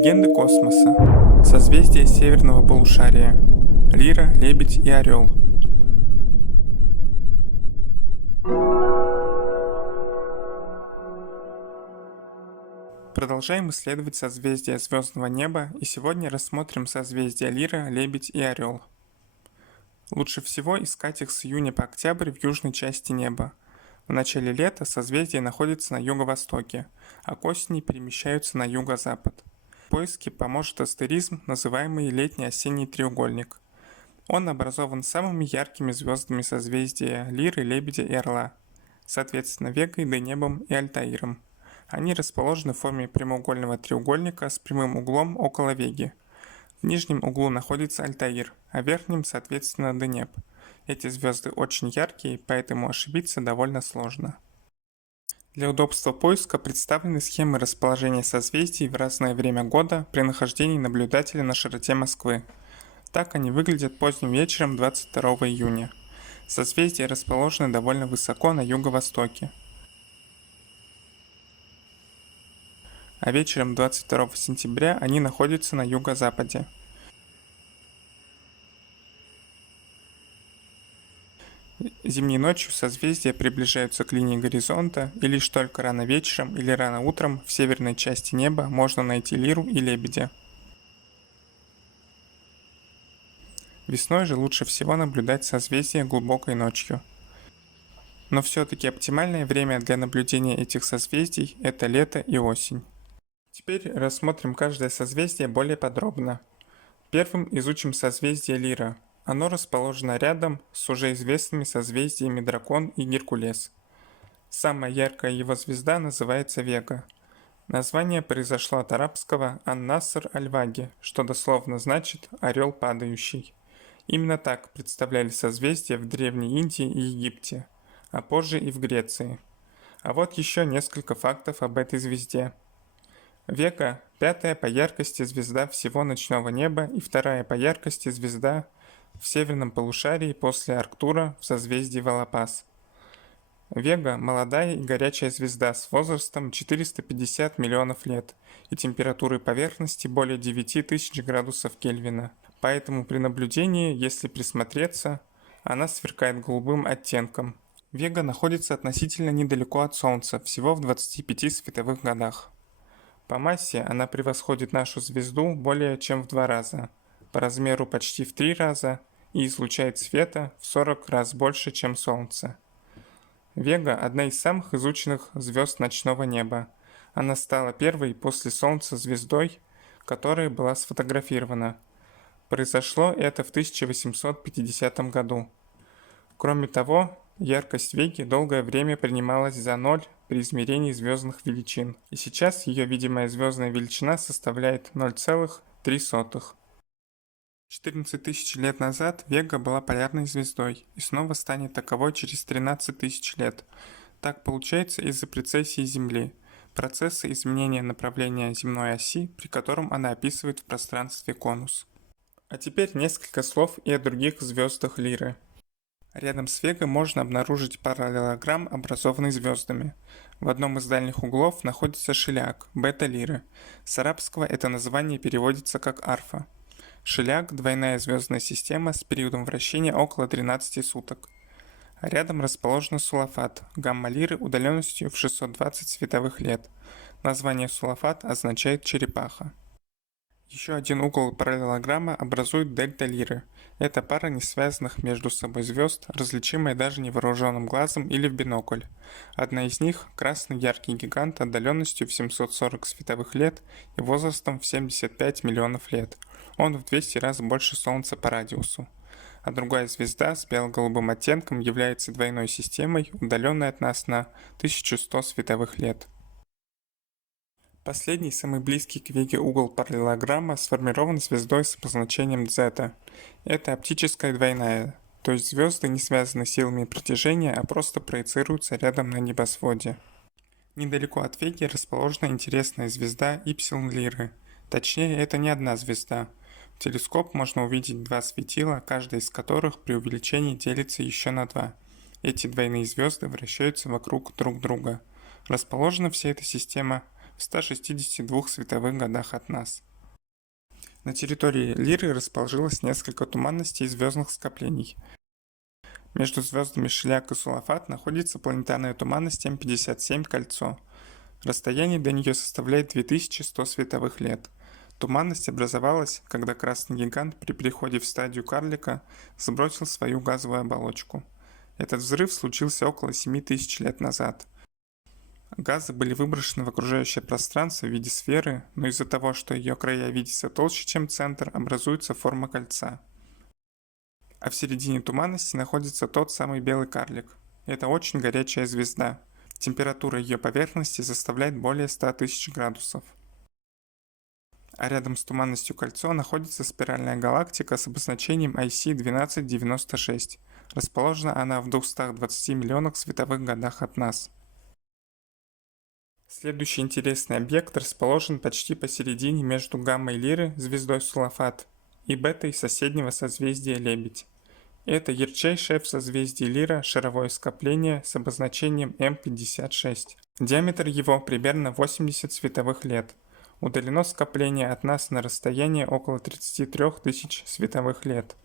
Легенды космоса. Созвездие северного полушария. Лира, Лебедь и Орел. Продолжаем исследовать созвездия звездного неба, и сегодня рассмотрим созвездия Лира, Лебедь и Орел. Лучше всего искать их с июня по октябрь в южной части неба. В начале лета созвездия находятся на юго-востоке, а к осени перемещаются на юго-запад. В поиске поможет астеризм, называемый летний-осенний треугольник. Он образован самыми яркими звездами созвездия Лиры, Лебедя и Орла, соответственно Вегой, Денебом и Альтаиром. Они расположены в форме прямоугольного треугольника с прямым углом около Веги. В нижнем углу находится Альтаир, а в верхнем, соответственно, Денеб. Эти звезды очень яркие, поэтому ошибиться довольно сложно. Для удобства поиска представлены схемы расположения созвездий в разное время года при нахождении наблюдателя на широте Москвы. Так они выглядят поздним вечером 22 июня. Созвездия расположены довольно высоко на юго-востоке. А вечером 22 сентября они находятся на юго-западе. Зимней ночью созвездия приближаются к линии горизонта, и лишь только рано вечером или рано утром в северной части неба можно найти Лиру и Лебедя. Весной же лучше всего наблюдать созвездия глубокой ночью. Но все-таки оптимальное время для наблюдения этих созвездий – это лето и осень. Теперь рассмотрим каждое созвездие более подробно. Первым изучим созвездие Лира. Оно расположено рядом с уже известными созвездиями Дракон и Геркулес. Самая яркая его звезда называется Вега. Название произошло от арабского «Ан-Наср аль-Ваги», что дословно значит «орел падающий». Именно так представляли созвездия в Древней Индии и Египте, а позже и в Греции. А вот еще несколько фактов об этой звезде. Вега – пятая по яркости звезда всего ночного неба и вторая по яркости звезда в северном полушарии после Арктура в созвездии Волопас. Вега – молодая и горячая звезда с возрастом 450 миллионов лет и температурой поверхности более 9000 градусов Кельвина. Поэтому при наблюдении, если присмотреться, она сверкает голубым оттенком. Вега находится относительно недалеко от Солнца, всего в 25 световых годах. По массе она превосходит нашу звезду более чем в 2 раза, по размеру почти в 3 раза и излучает света в 40 раз больше, чем Солнце. Вега – одна из самых изученных звезд ночного неба. Она стала первой после Солнца звездой, которая была сфотографирована. Произошло это в 1850 году. Кроме того, яркость Веги долгое время принималась за 0 при измерении звездных величин, и сейчас ее видимая звездная величина составляет 0,03. 14 тысяч лет назад Вега была полярной звездой и снова станет таковой через 13 тысяч лет. Так получается из-за прецессии Земли, процесса изменения направления земной оси, при котором она описывает в пространстве конус. А теперь несколько слов и о других звездах Лиры. Рядом с Вегой можно обнаружить параллелограмм, образованный звездами. В одном из дальних углов находится Шиляк, бета Лиры. С арабского это название переводится как арфа. Шиляк – двойная звездная система с периодом вращения около 13 суток. А рядом расположена Сулафат, гамма Лиры удаленностью в 620 световых лет. Название Сулафат означает черепаха. Еще один угол параллелограмма образует дельта Лиры. Это пара несвязанных между собой звезд, различимая даже невооруженным глазом или в бинокль. Одна из них – красный яркий гигант отдаленностью в 740 световых лет и возрастом в 75 миллионов лет. Он в 200 раз больше Солнца по радиусу. А другая звезда с бело-голубым оттенком является двойной системой, удаленной от нас на 1100 световых лет. Последний, самый близкий к Веге угол параллелограмма сформирован звездой с обозначением Зета. Это оптическая двойная, то есть звезды не связаны силами притяжения, а просто проецируются рядом на небосводе. Недалеко от Веги расположена интересная звезда Ипсилон Лиры. Точнее, это не одна звезда. В телескоп можно увидеть 2 светила, каждое из которых при увеличении делится еще на 2. Эти двойные звезды вращаются вокруг друг друга. Расположена вся эта система в 162 световых годах от нас. На территории Лиры расположилось несколько туманностей и звездных скоплений. Между звездами Шиляк и Сулафат находится планетарная туманность М57 Кольцо. Расстояние до нее составляет 2100 световых лет. Туманность образовалась, когда красный гигант при переходе в стадию карлика сбросил свою газовую оболочку. Этот взрыв случился около 7000 лет назад. Газы были выброшены в окружающее пространство в виде сферы, но из-за того, что ее края видятся толще, чем центр, образуется форма кольца. А в середине туманности находится тот самый белый карлик. Это очень горячая звезда. Температура ее поверхности составляет более 100 тысяч градусов. А рядом с туманностью Кольцо находится спиральная галактика с обозначением IC-1296. Расположена она в 220 миллионах световых годах от нас. Следующий интересный объект расположен почти посередине между гаммой Лиры, звездой Сулафат, и бетой соседнего созвездия Лебедь. Это ярчайшее в созвездии Лира шаровое скопление с обозначением М56. Диаметр его примерно 80 световых лет. Удалено скопление от нас на расстояние около 33 тысяч световых лет.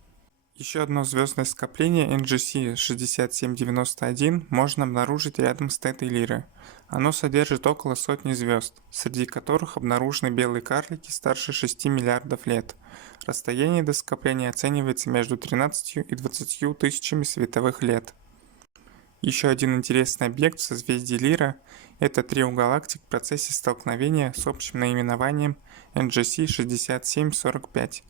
Еще одно звездное скопление NGC 6791 можно обнаружить рядом с этой Лирой. Оно содержит около сотни звезд, среди которых обнаружены белые карлики старше 6 миллиардов лет. Расстояние до скопления оценивается между 13 и 20 тысячами световых лет. Еще один интересный объект в созвездии Лира – это трио галактик в процессе столкновения с общим наименованием NGC 6745.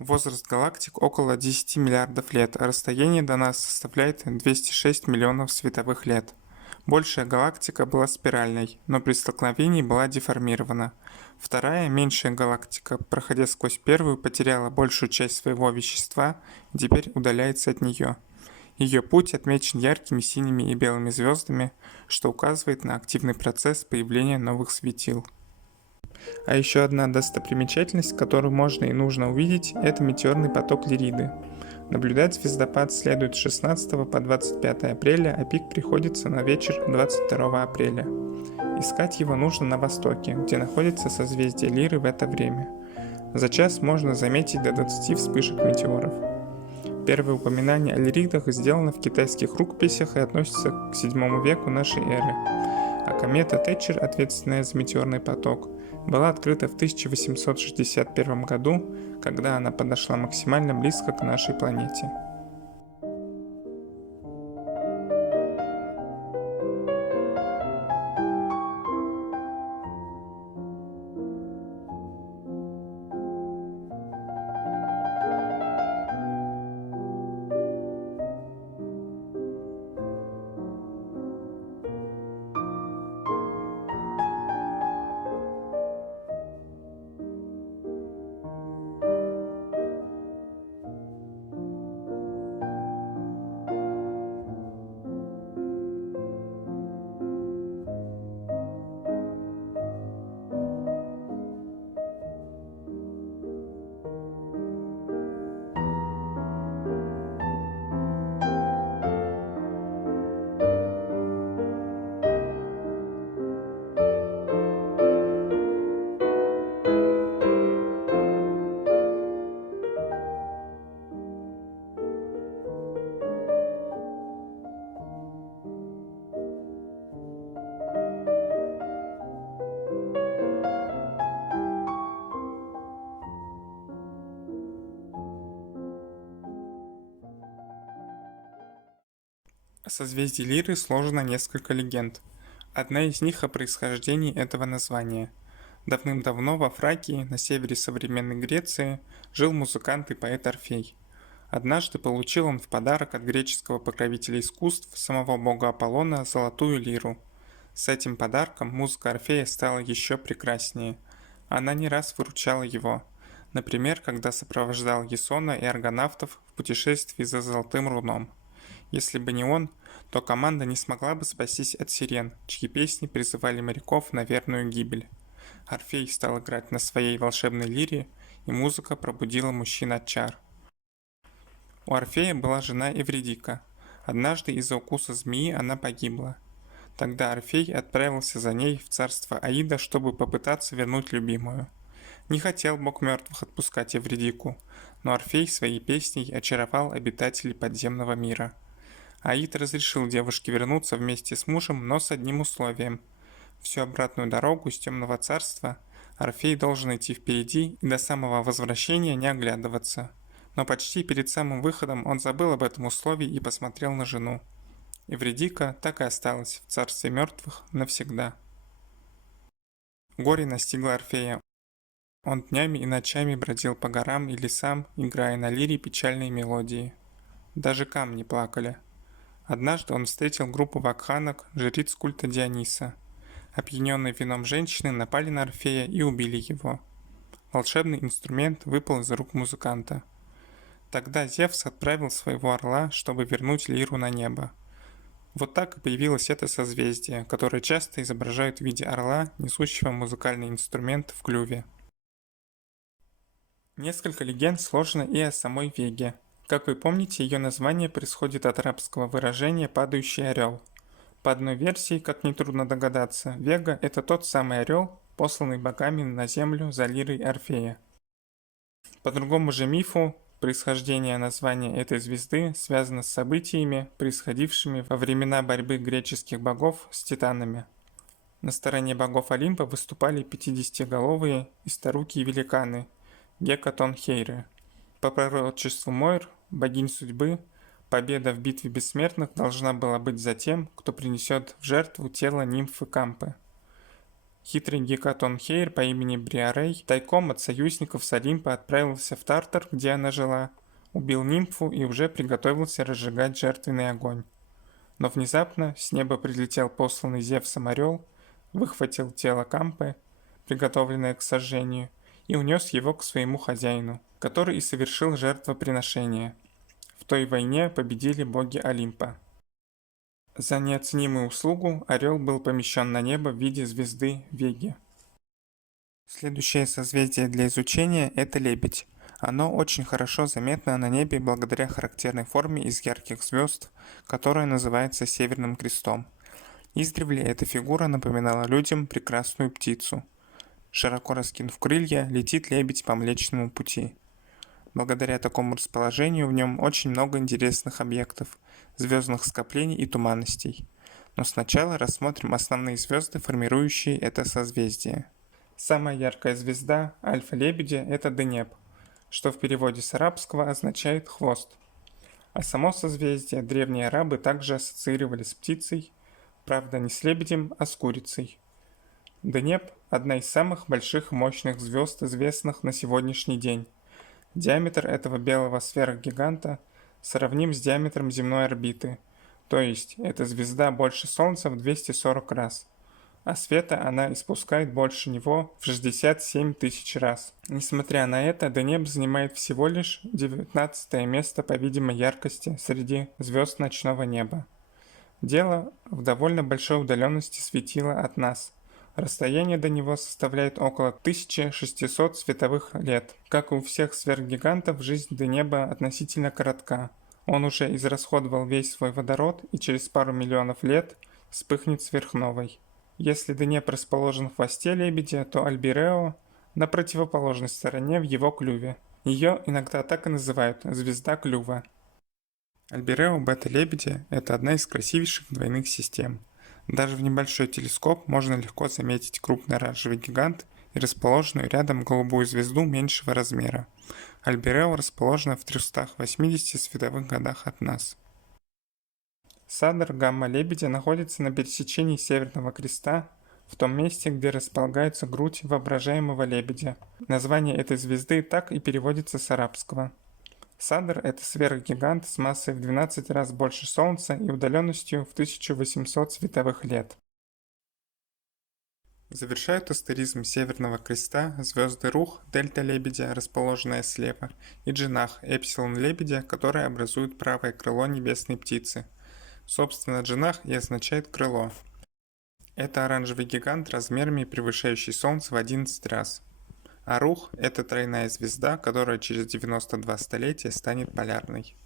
Возраст галактик около 10 миллиардов лет, а расстояние до нас составляет 206 миллионов световых лет. Большая галактика была спиральной, но при столкновении была деформирована. Вторая, меньшая галактика, проходя сквозь первую, потеряла большую часть своего вещества и теперь удаляется от нее. Ее путь отмечен яркими синими и белыми звездами, что указывает на активный процесс появления новых светил. А еще одна достопримечательность, которую можно и нужно увидеть, это метеорный поток Лириды. Наблюдать звездопад следует с 16 по 25 апреля, а пик приходится на вечер 22 апреля. Искать его нужно на востоке, где находится созвездие Лиры в это время. За час можно заметить до 20 вспышек метеоров. Первое упоминание о Лиридах сделано в китайских рукописях и относится к VII веку нашей эры. А комета Тэтчер, ответственная за метеорный поток, была открыта в 1861 году, когда она подошла максимально близко к нашей планете. О созвездии Лиры сложено несколько легенд. Одна из них о происхождении этого названия. Давным-давно во Фракии, на севере современной Греции, жил музыкант и поэт Орфей. Однажды получил он в подарок от греческого покровителя искусств, самого бога Аполлона, золотую лиру. С этим подарком музыка Орфея стала еще прекраснее. Она не раз выручала его. Например, когда сопровождал Ясона и аргонавтов в путешествии за Золотым Руном. Если бы не он, то команда не смогла бы спастись от сирен, чьи песни призывали моряков на верную гибель. Орфей стал играть на своей волшебной лире, и музыка пробудила мужчин от чар. У Орфея была жена Эвридика. Однажды из-за укуса змеи она погибла. Тогда Орфей отправился за ней в царство Аида, чтобы попытаться вернуть любимую. Не хотел бог мертвых отпускать Эвридику, но Орфей своей песней очаровал обитателей подземного мира. Аид разрешил девушке вернуться вместе с мужем, но с одним условием. Всю обратную дорогу из Темного Царства Орфей должен идти впереди и до самого возвращения не оглядываться. Но почти перед самым выходом он забыл об этом условии и посмотрел на жену. Эвридика так и осталась в царстве мертвых навсегда. Горе настигло Орфея. Он днями и ночами бродил по горам и лесам, играя на лире печальные мелодии. Даже камни плакали. Однажды он встретил группу вакханок, жриц культа Диониса. Опьяненные вином женщины напали на Орфея и убили его. Волшебный инструмент выпал из рук музыканта. Тогда Зевс отправил своего орла, чтобы вернуть лиру на небо. Вот так и появилось это созвездие, которое часто изображают в виде орла, несущего музыкальный инструмент в клюве. Несколько легенд сложено и о самой Веге. Как вы помните, ее название происходит от арабского выражения «падающий орел». По одной версии, как нетрудно догадаться, Вега – это тот самый орел, посланный богами на землю за лирой Орфея. По другому же мифу, происхождение названия этой звезды связано с событиями, происходившими во времена борьбы греческих богов с титанами. На стороне богов Олимпа выступали 50-головые и старукие великаны – Гекатонхейры. По пророчеству Мойр, богинь судьбы, победа в битве бессмертных должна была быть за тем, кто принесет в жертву тело нимфы Кампы. Хитрый Гекатонхейр по имени Бриарей тайком от союзников с Олимпа отправился в Тартар, где она жила, убил нимфу и уже приготовился разжигать жертвенный огонь. Но внезапно с неба прилетел посланный Зевсом орел, выхватил тело Кампы, приготовленное к сожжению, и унес его к своему хозяину, который и совершил жертвоприношение. В той войне победили боги Олимпа. За неоценимую услугу орел был помещен на небо в виде звезды Веги. Следующее созвездие для изучения – это Лебедь. Оно очень хорошо заметно на небе благодаря характерной форме из ярких звезд, которая называется Северным крестом. Издревле эта фигура напоминала людям прекрасную птицу. Широко раскинув крылья, летит лебедь по Млечному пути. Благодаря такому расположению в нем очень много интересных объектов, звездных скоплений и туманностей. Но сначала рассмотрим основные звезды, формирующие это созвездие. Самая яркая звезда Альфа-Лебедя – это Денеб, что в переводе с арабского означает «хвост». А само созвездие древние арабы также ассоциировали с птицей, правда не с лебедем, а с курицей. Денеб – одна из самых больших и мощных звезд, известных на сегодняшний день. Диаметр этого белого сверхгиганта сравним с диаметром земной орбиты, то есть эта звезда больше Солнца в 240 раз, а света она испускает больше него в 67 тысяч раз. Несмотря на это, Денеб занимает всего лишь 19 место по видимой яркости среди звезд ночного неба. Дело в довольно большой удаленности светила от нас. Расстояние до него составляет около 1600 световых лет. Как и у всех сверхгигантов, жизнь Денеба относительно коротка. Он уже израсходовал весь свой водород и через пару миллионов лет вспыхнет сверхновой. Если Денеб расположен в хвосте лебедя, то Альбирео на противоположной стороне в его клюве. Ее иногда так и называют – звезда клюва. Альбирео бета-лебедя – это одна из красивейших двойных систем. Даже в небольшой телескоп можно легко заметить крупный оранжевый гигант и расположенную рядом голубую звезду меньшего размера. Альбирео расположена в 380 световых годах от нас. Садр гамма-лебедя находится на пересечении Северного креста, в том месте, где располагается грудь воображаемого лебедя. Название этой звезды так и переводится с арабского. Садр – это сверхгигант с массой в 12 раз больше Солнца и удаленностью в 1800 световых лет. Завершают астеризм Северного Креста звезды Рух, дельта Лебедя, расположенная слева, и Джинах, эпсилон Лебедя, которая образует правое крыло небесной птицы. Собственно, Джинах и означает крыло. Это оранжевый гигант размерами превышающий Солнце в 11 раз. А Рух – это тройная звезда, которая через 92 столетия станет полярной.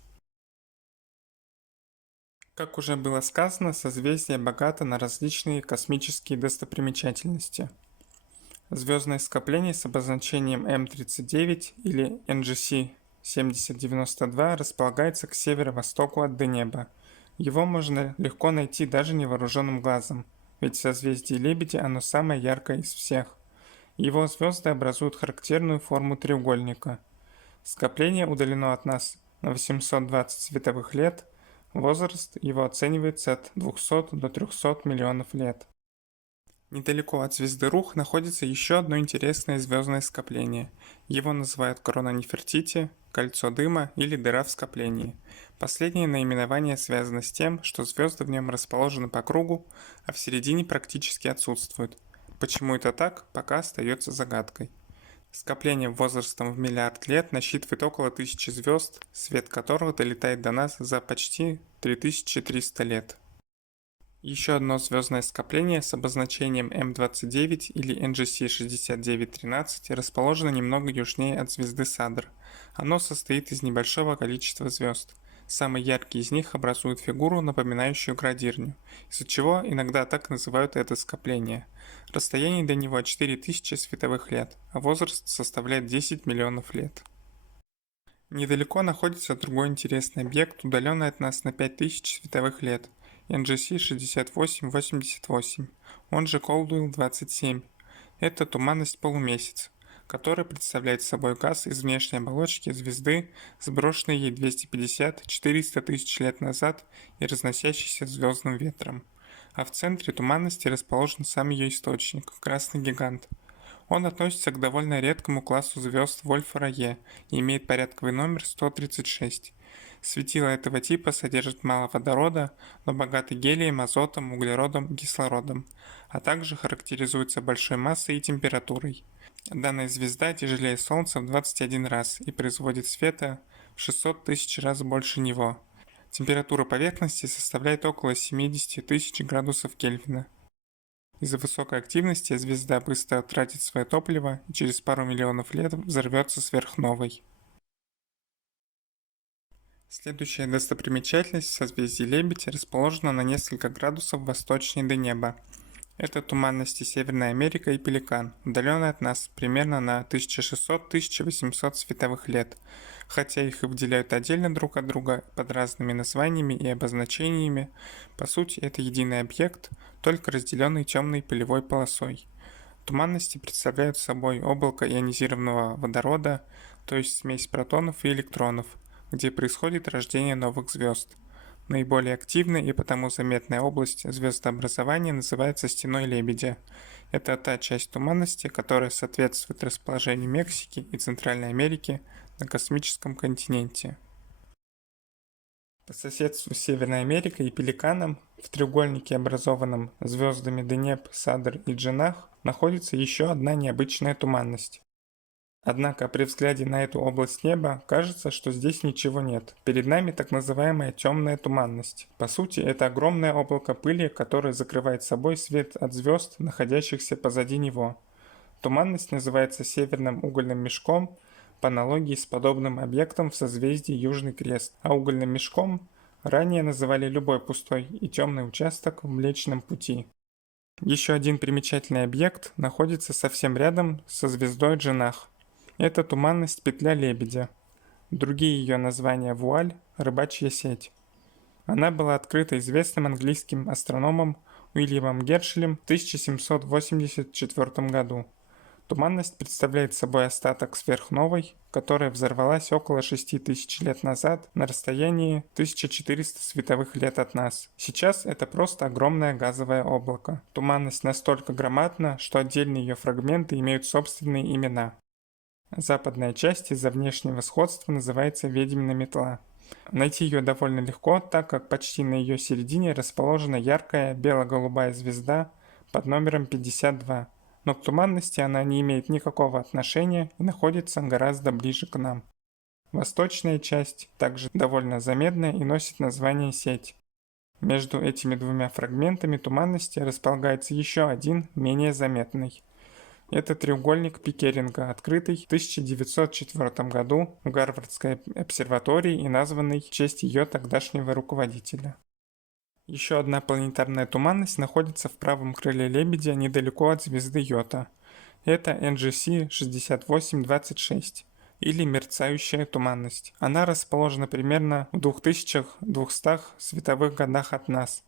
Как уже было сказано, созвездие богато на различные космические достопримечательности. Звездное скопление с обозначением М39 или NGC 7092 располагается к северо-востоку от Денеба. Его можно легко найти даже невооруженным глазом, ведь в созвездии Лебедя оно самое яркое из всех. Его звезды образуют характерную форму треугольника. Скопление удалено от нас на 820 световых лет, возраст его оценивается от 200 до 300 миллионов лет. Недалеко от звезды Рух находится еще одно интересное звездное скопление. Его называют корона Нефертити, кольцо дыма или дыра в скоплении. Последнее наименование связано с тем, что звезды в нем расположены по кругу, а в середине практически отсутствуют. Почему это так, пока остается загадкой. Скопление возрастом в миллиард лет насчитывает около 1000 звезд, свет которых долетает до нас за почти 3300 лет. Еще одно звездное скопление с обозначением М29 или NGC 6913 расположено немного южнее от звезды Садр. Оно состоит из небольшого количества звезд. Самые яркие из них образуют фигуру, напоминающую градирню, из-за чего иногда так называют это скопление. Расстояние до него 4000 световых лет, а возраст составляет 10 миллионов лет. Недалеко находится другой интересный объект, удаленный от нас на 5000 световых лет – NGC 6888, он же Coldwell-27. Это туманность полумесяца, которая представляет собой газ из внешней оболочки звезды, сброшенной ей 250-400 тысяч лет назад и разносящейся звездным ветром. А в центре туманности расположен сам ее источник – красный гигант. Он относится к довольно редкому классу звезд Вольфа-Рае и имеет порядковый номер 136. Светила этого типа содержат мало водорода, но богаты гелием, азотом, углеродом, кислородом, а также характеризуется большой массой и температурой. Данная звезда тяжелее Солнца в 21 раз и производит света в 600 тысяч раз больше него. Температура поверхности составляет около 70 тысяч градусов Кельвина. Из-за высокой активности звезда быстро тратит свое топливо и через пару миллионов лет взорвется сверхновой. Следующая достопримечательность в созвездии Лебедь расположена на несколько градусов восточнее до неба. Это туманности Северная Америка и Пеликан, удаленные от нас примерно на 1600-1800 световых лет, хотя их и выделяют отдельно друг от друга под разными названиями и обозначениями, по сути это единый объект, только разделенный темной пылевой полосой. Туманности представляют собой облако ионизированного водорода, то есть смесь протонов и электронов, где происходит рождение новых звезд. Наиболее активная и потому заметная область звездообразования называется стеной Лебедя. Это та часть туманности, которая соответствует расположению Мексики и Центральной Америки на космическом континенте. По соседству с Северной Америкой и Пеликаном, в треугольнике, образованном звездами Денеб, Садр и Джанах, находится еще одна необычная туманность. Однако при взгляде на эту область неба кажется, что здесь ничего нет. Перед нами так называемая темная туманность. По сути, это огромное облако пыли, которое закрывает собой свет от звезд, находящихся позади него. Туманность называется северным угольным мешком по аналогии с подобным объектом в созвездии Южный Крест, а угольным мешком ранее называли любой пустой и темный участок в Млечном Пути. Еще один примечательный объект находится совсем рядом со звездой Джанах. Это туманность петля Лебедя. Другие ее названия вуаль – рыбачья сеть. Она была открыта известным английским астрономом Уильямом Гершелем в 1784 году. Туманность представляет собой остаток сверхновой, которая взорвалась около 6000 лет назад на расстоянии 1400 световых лет от нас. Сейчас это просто огромное газовое облако. Туманность настолько громадна, что отдельные ее фрагменты имеют собственные имена. Западная часть из-за внешнего сходства называется ведьмина метла. Найти ее довольно легко, так как почти на ее середине расположена яркая бело-голубая звезда под номером 52, но к туманности она не имеет никакого отношения и находится гораздо ближе к нам. Восточная часть также довольно заметная и носит название сеть. Между этими двумя фрагментами туманности располагается еще один, менее заметный. Это треугольник Пикеринга, открытый в 1904 году в Гарвардской обсерватории и названный в честь ее тогдашнего руководителя. Еще одна планетарная туманность находится в правом крыле Лебедя недалеко от звезды Йота. Это NGC 6826 или мерцающая туманность. Она расположена примерно в 2200 световых годах от нас.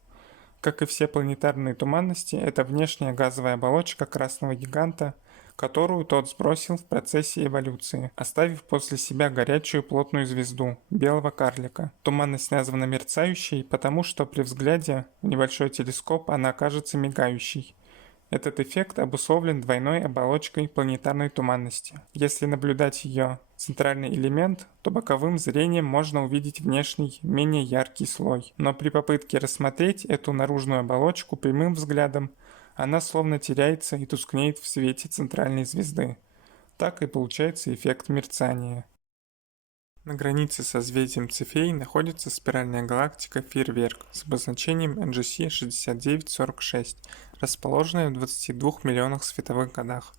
Как и все планетарные туманности, это внешняя газовая оболочка красного гиганта, которую тот сбросил в процессе эволюции, оставив после себя горячую плотную звезду – белого карлика. Туманность названа мерцающей, потому что при взгляде в небольшой телескоп она кажется мигающей. Этот эффект обусловлен двойной оболочкой планетарной туманности. Если наблюдать ее центральный элемент, то боковым зрением можно увидеть внешний, менее яркий слой. Но при попытке рассмотреть эту наружную оболочку прямым взглядом, она словно теряется и тускнеет в свете центральной звезды. Так и получается эффект мерцания. На границе с созвездием Цефей находится спиральная галактика Фейерверк с обозначением NGC 6946, расположенная в 22 миллионах световых годах.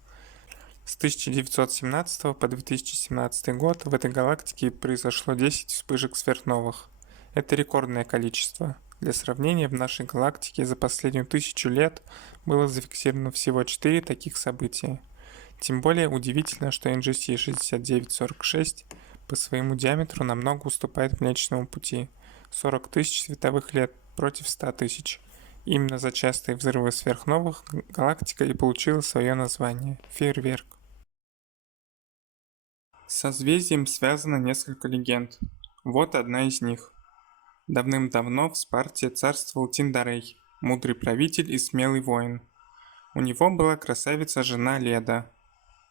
С 1917 по 2017 год в этой галактике произошло 10 вспышек сверхновых. Это рекордное количество. Для сравнения, в нашей галактике за последнюю 1000 лет было зафиксировано всего 4 таких события. Тем более удивительно, что NGC 6946 по своему диаметру намного уступает Млечному Пути – 40 тысяч световых лет против 100 тысяч. Именно за частые взрывы сверхновых галактика и получила свое название – Фейерверк. С созвездием связано несколько легенд. Вот одна из них. Давным-давно в Спарте царствовал Тиндарей, мудрый правитель и смелый воин. У него была красавица-жена Леда.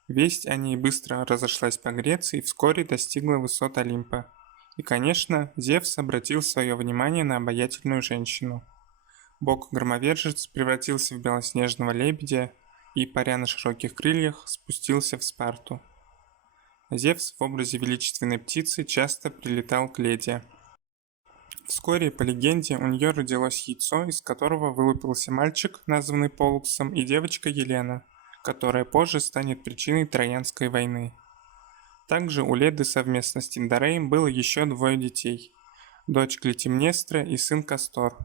Весть о ней быстро разошлась по Греции и вскоре достигла высот Олимпа. И, конечно, Зевс обратил свое внимание на обаятельную женщину. Бог-громовержец превратился в белоснежного лебедя и, паря на широких крыльях, спустился в Спарту. Зевс в образе величественной птицы часто прилетал к Леде. Вскоре, по легенде, у нее родилось яйцо, из которого вылупился мальчик, названный Полуксом, и девочка Елена, которая позже станет причиной Троянской войны. Также у Леды совместно с Тиндареем было еще 2 детей – дочь Клетимнестра и сын Кастор.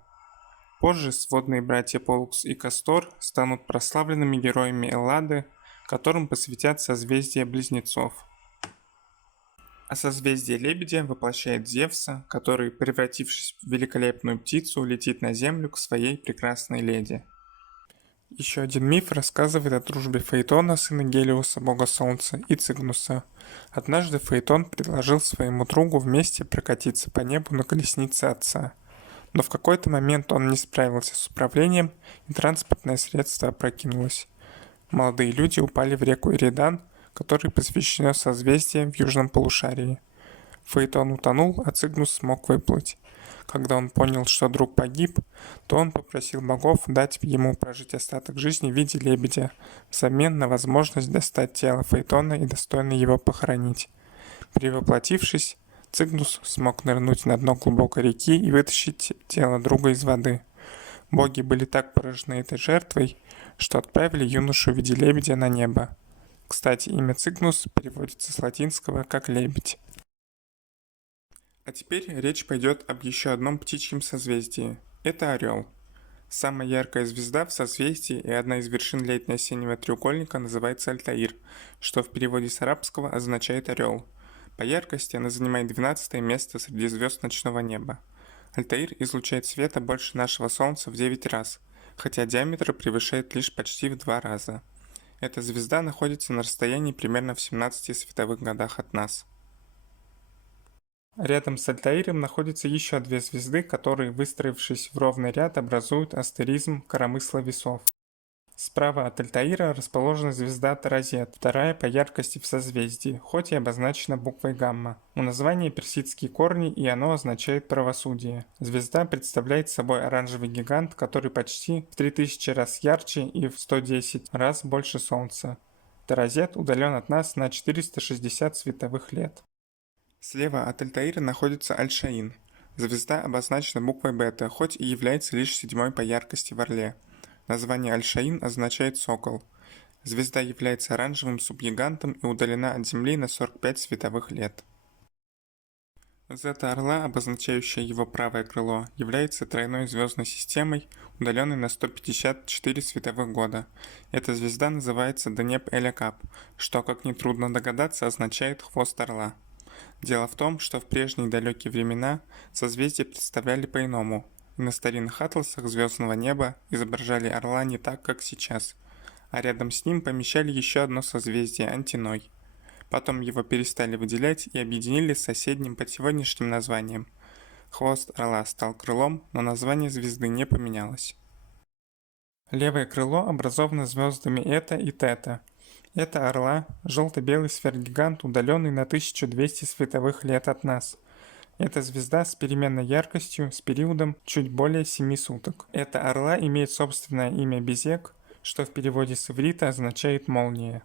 Позже сводные братья Полукс и Кастор станут прославленными героями Эллады, которым посвятят созвездие Близнецов. А созвездие Лебедя воплощает Зевса, который, превратившись в великолепную птицу, летит на землю к своей прекрасной леди. Еще один миф рассказывает о дружбе Фаэтона, сына Гелиоса, бога солнца, и Цигнуса. Однажды Фаэтон предложил своему другу вместе прокатиться по небу на колеснице отца. Но в какой-то момент он не справился с управлением, и транспортное средство опрокинулось. Молодые люди упали в реку Иридан, которой посвящено созвездие в южном полушарии. Фаэтон утонул, а Цигнус смог выплыть. Когда он понял, что друг погиб, то он попросил богов дать ему прожить остаток жизни в виде лебедя, взамен на возможность достать тело Фаэтона и достойно его похоронить. Перевоплотившись, Цигнус смог нырнуть на дно глубокой реки и вытащить тело друга из воды. Боги были так поражены этой жертвой, что отправили юношу в виде лебедя на небо. Кстати, имя Цигнус переводится с латинского как «лебедь». А теперь речь пойдет об еще одном птичьем созвездии. Это Орел. Самая яркая звезда в созвездии и одна из вершин летне-осеннего треугольника называется Альтаир, что в переводе с арабского означает «орел». По яркости она занимает 12 место среди звезд ночного неба. Альтаир излучает света больше нашего Солнца в 9 раз, хотя диаметр превышает лишь почти в 2 раза. Эта звезда находится на расстоянии примерно в 17 световых годах от нас. Рядом с Альтаиром находятся еще 2 звезды, которые, выстроившись в ровный ряд, образуют астеризм коромысла весов. Справа от Альтаира расположена звезда Таразет, вторая по яркости в созвездии, хоть и обозначена буквой гамма. У названия персидские корни, и оно означает правосудие. Звезда представляет собой оранжевый гигант, который почти в 3000 раз ярче и в 110 раз больше Солнца. Таразет удален от нас на 460 световых лет. Слева от Альтаира находится Аль-Шаин. Звезда обозначена буквой бета, хоть и является лишь 7-й по яркости в Орле. Название Аль-Шаин означает «сокол». Звезда является оранжевым субгигантом и удалена от Земли на 45 световых лет. Зета-орла, обозначающая его правое крыло, является тройной звездной системой, удаленной на 154 световых года. Эта звезда называется Денеб-Эля-Кап, что, как нетрудно догадаться, означает «хвост орла». Дело в том, что в прежние далекие времена созвездия представляли по-иному, и на старинных атласах звездного неба изображали орла не так, как сейчас, а рядом с ним помещали еще одно созвездие Антиной. Потом его перестали выделять и объединили с соседним под сегодняшним названием. Хвост орла стал крылом, но название звезды не поменялось. Левое крыло образовано звездами Эта и Тета. Это орла, желто-белый сверхгигант, удаленный на 1200 световых лет от нас. Это звезда с переменной яркостью с периодом чуть более 7 суток. Эта орла имеет собственное имя Безек, что в переводе с иврита означает «молния».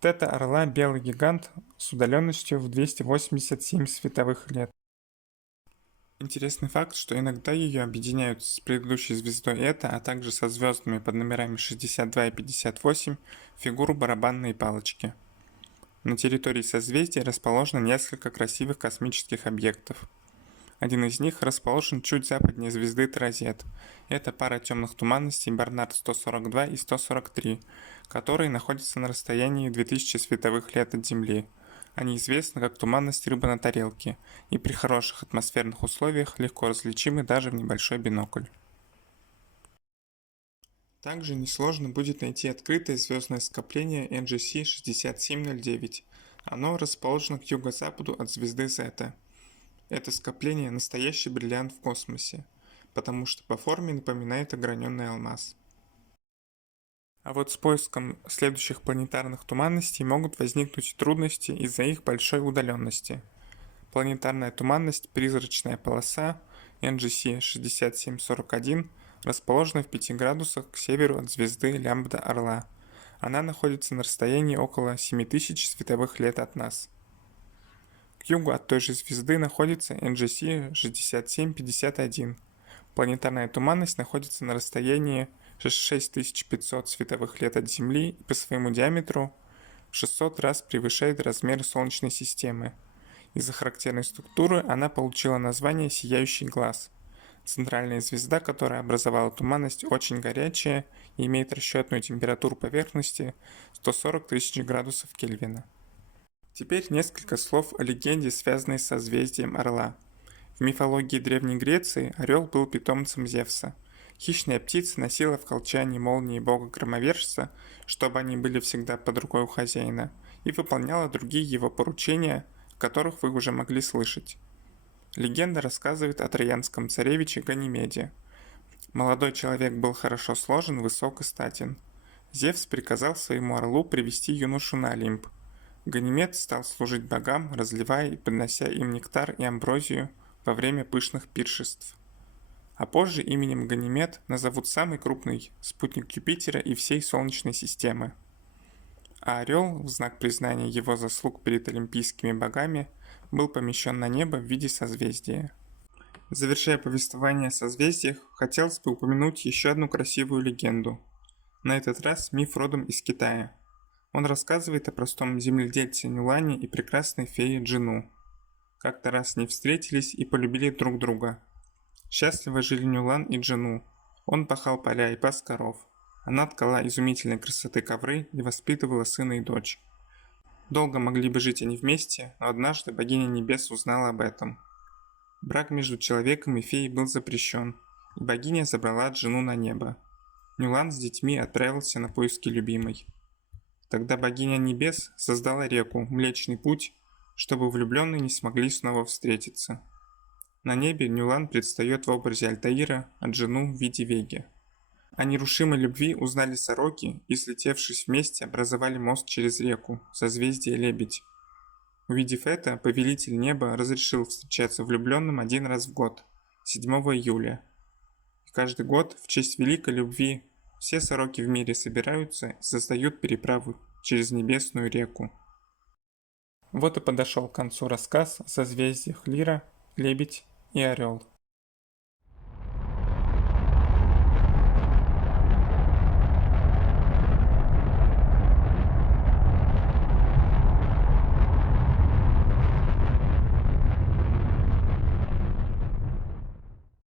Тета-орла – белый гигант с удаленностью в 287 световых лет. Интересный факт, что иногда ее объединяют с предыдущей звездой Эта, а также со звездами под номерами 62 и 58 в фигуру барабанной палочки. На территории созвездия расположено несколько красивых космических объектов. Один из них расположен чуть западнее звезды Тразет. Это пара темных туманностей Барнард-142 и 143, которые находятся на расстоянии 2000 световых лет от Земли. Они известны как туманность рыбы на тарелке и при хороших атмосферных условиях легко различимы даже в небольшой бинокль. Также несложно будет найти открытое звездное скопление NGC 6709. Оно расположено к юго-западу от звезды Зета. Это скопление – настоящий бриллиант в космосе, потому что по форме напоминает ограненный алмаз. А вот с поиском следующих планетарных туманностей могут возникнуть трудности из-за их большой удаленности. Планетарная туманность «Призрачная полоса» NGC 6741 расположена в 5 градусах к северу от звезды Лямбда-Орла. Она находится на расстоянии около 7000 световых лет от нас. К югу от той же звезды находится NGC 6751. Планетарная туманность находится на расстоянии 6500 световых лет от Земли и по своему диаметру в 600 раз превышает размеры Солнечной системы. Из-за характерной структуры она получила название «Сияющий глаз». Центральная звезда, которая образовала туманность, очень горячая и имеет расчетную температуру поверхности 140 тысяч градусов Кельвина. Теперь несколько слов о легенде, связанной с созвездием Орла. В мифологии Древней Греции орел был питомцем Зевса. Хищная птица носила в колчане молнии бога-громовержца, чтобы они были всегда под рукой у хозяина, и выполняла другие его поручения, о которых вы уже могли слышать. Легенда рассказывает о троянском царевиче Ганимеде. Молодой человек был хорошо сложен, высок и статен. Зевс приказал своему орлу привести юношу на Олимп. Ганимед стал служить богам, разливая и поднося им нектар и амброзию во время пышных пиршеств. А позже именем Ганимед назовут самый крупный спутник Юпитера и всей Солнечной системы. А орел, в знак признания его заслуг перед олимпийскими богами, был помещен на небо в виде созвездия. Завершая повествование о созвездиях, хотелось бы упомянуть еще одну красивую легенду. На этот раз миф родом из Китая. Он рассказывает о простом земледельце Нюлане и прекрасной фее Джину. Как-то раз они встретились и полюбили друг друга. Счастливо жили Нюлан и Джину. Он пахал поля и пас коров. Она ткала изумительной красоты ковры и воспитывала сына и дочь. Долго могли бы жить они вместе, но однажды богиня небес узнала об этом. Брак между человеком и феей был запрещен, и богиня забрала Джину на небо. Нюлан с детьми отправился на поиски любимой. Тогда богиня небес создала реку, Млечный Путь, чтобы влюбленные не смогли снова встретиться. На небе Нюлан предстает в образе Альтаира, а Джину в виде Веги. О нерушимой любви узнали сороки и, слетевшись вместе, образовали мост через реку, созвездие Лебедь. Увидев это, повелитель неба разрешил встречаться влюбленным один раз в год, 7 июля. И каждый год в честь великой любви все сороки в мире собираются и создают переправу через небесную реку. Вот и подошел к концу рассказ о созвездиях Лира, Лебедь и Орел.